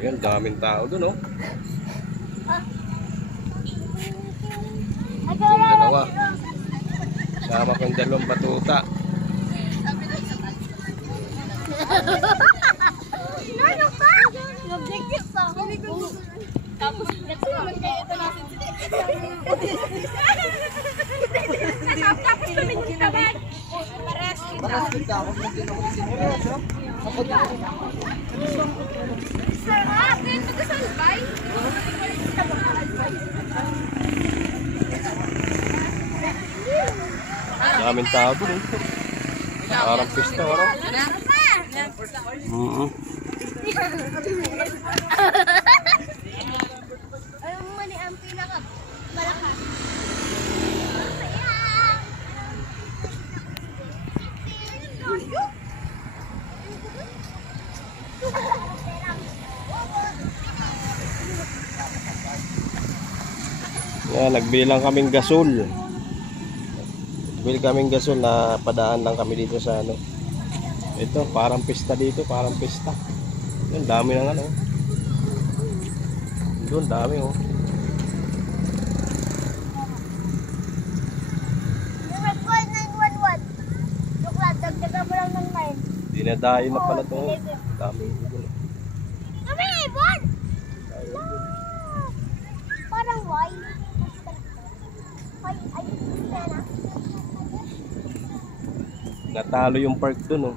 Ayan, daming tao dun, oh. Yung dalawa. Sama ko yung dalawang batuta. Ano ka? Objective pa. Tapos, tapos tumingin kita ba? Paras kita ako ng tinawag. Sir, dito ka sa albay? Daming tao dun, eh. Parang pista, ano? Alam mo ni ang pinaka-malakas. Yan, nagbili lang kaming gasol. Nagbili kaming gasol na padaan lang kami dito sa ano. Ito, parang pista dito, parang pista. Yan, dami ng ano. Doon, dami, oh. Record 911. Joke lang, dagdagan mo lang ng 9. Dinadayo na pala ito. Dami dito. Kami, Ibon! Parang why? Ay, sana. Natalo yung park dun, oh.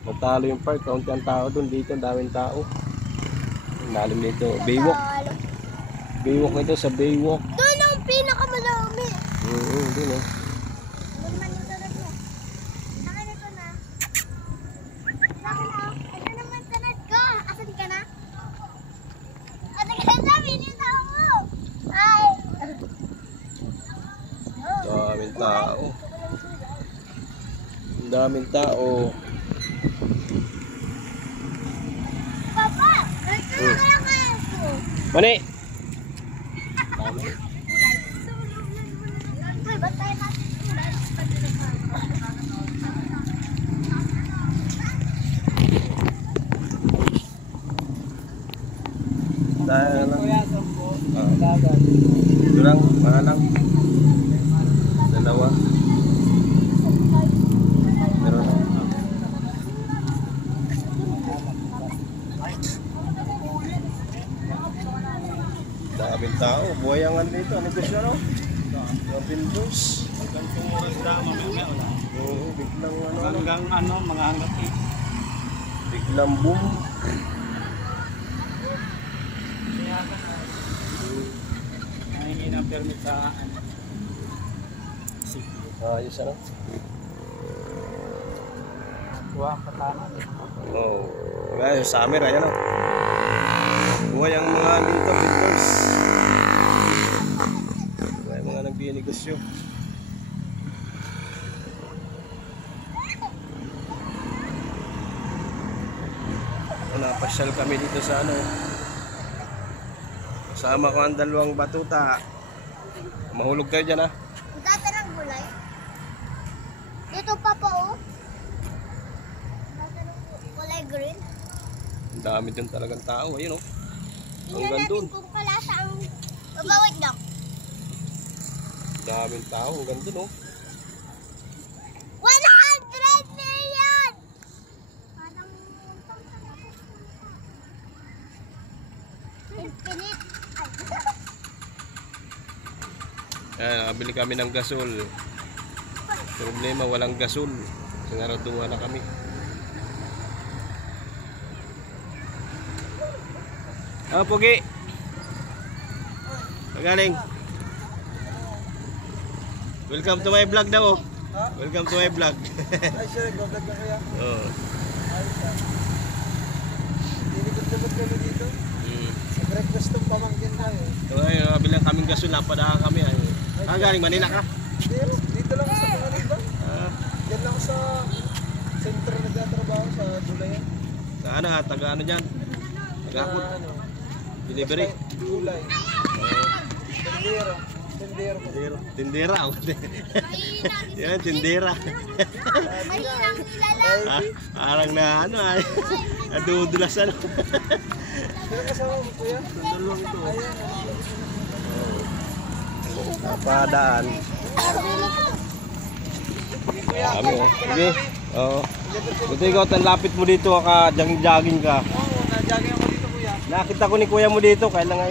Natalo yung park, kaunti ang tao dun. Dito, ang daming tao. Ang lalim nito. Baywalk. Baywalk nito sa Baywalk. Doon ang pinakamalami. Dun, oh. Doon man yung sunod mo. Akin ito na. Akin na. Ito naman sunod ko. Asan ka na? Asan ka na? Binita ako. Ay. Daming tao. Ang daming tao. Papa, nagkala kaya ko. Mani! Uy, ba't tayo natin ulan? Dahil lang. Ito lang, mga lang. Dalawa. Meron lang. Daming tao. Buhayangan dito. Ano gusto nyo? Mga pindos. Gantong oras na mamaya wala. Oo, biglang ano. Hanggang ano, mga hanggang 8. Biglang boom. Nahingi ng permit sa ano. Ayos ano? Kuha ang katana. Oo. Kaya yung summer, ayan o. Buhay ang mga dito, vendors. Buhay ang mga nagbinegosyo. Napasyal kami dito sa ano. Kasama ko ang dalawang batuta. Mahulog kayo dyan, ha? Dati ng gulay. Dito pa po, oh. Dati ng kulay green. Ang dami dyan talagang tao, ayun o. Tingnan Hanggang natin dun. kung palasa ang... Babawit lang. Daming tao, hanggang dun o. 100 million! Parang... Infinite. Ayan, nakabili kami ng gasol. Problema, walang gasol. Sinaraduha na kami. Ah, Pugi. Magaling. Welcome to my vlog daw. Welcome to my vlog. Ay, sir, vlog ka kaya? Oo. Lilikot-likot kami dito. Sa breakfast ng pamangkin tayo. So, ayun, nakabili lang kaming gasol. Napadaan kami. Ah, galing Manila ka? Dito lang sa Manila. Ah, Diyan lang sa sentro nagtatrabaho sa Dulayan. sa ano, taga ano dyan? Taga-akot. Ano? Delivery. Gulay. Tindera. Tindera. Yan, tindera. Mahirang kilala. Ah, parang na ano ay nadudulas ano. Sino kasama mo kuya? Dalawang ito. Papadaan. Kami oh. Sige. Oo. Buti ikaw, lapit mo dito ka, jogging-jogging ka. Oo, na-jogging ako dito kuya. Nakita ko ni kuya mo dito, kailan nga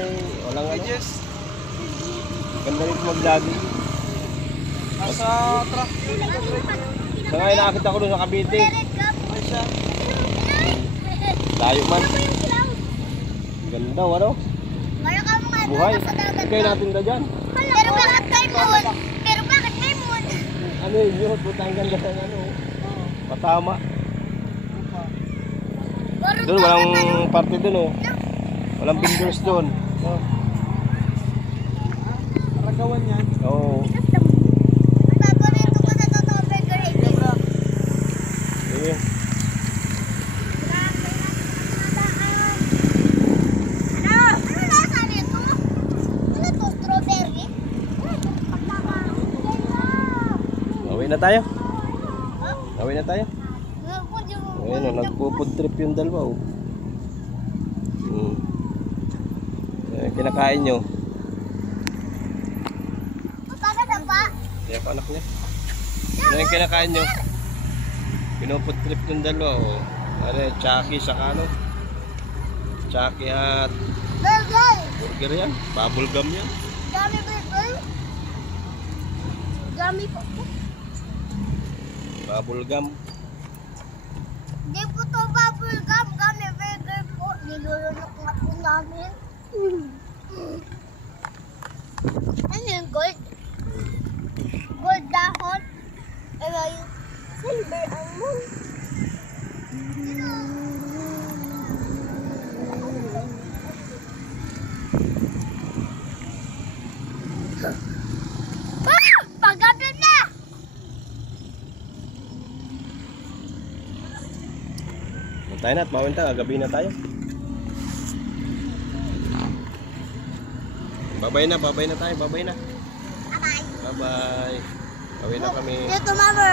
walang ano. Pages. Ganda rin mag-jogging. Nasa truck yun. Sa ngayon nakakita ko doon sa Cavite. Ay siya. Layo man. Ganda, ano? Kaya ka mga Buhay. sa dagat. Ikay natin na dyan. Pero bakit kay Moon? Pero bakit kay Moon? Ano yun yun? Buta ang ganda ng ano. Patama. Doon walang parte doon oh. Walang fingers doon. Oh. Aragawan yan. Oo. Paborito ko sa totoo burger hindi. Sige. Ano lasa nito? Ano to? Strawberry? Away na tayo. Away na tayo. Ayun oh, nagpo-food trip yung dalawa oh. Kinakain nyo. Para sa pa? Kaya pa anak niya. Ano yung kinakain nyo? Pinofood trip yung dalawa oh. Ano, Chucky saka ano? Chucky at Burger! burger yan. Bubble gum yan. Gummy burger? Gummy po. Bubble gum. Hindi po to bubble gum. Gummy burger po. Nilulunok nga po namin. Ano yung gold? Gold dahon? Ano yung silver ang moon? Ah! Paggabi na! Tayo na at bawin tayo. Gabi na tayo. Babay na tayo. Babay na. Bye-bye. Bye-bye. Babay na kami. Dito, mama.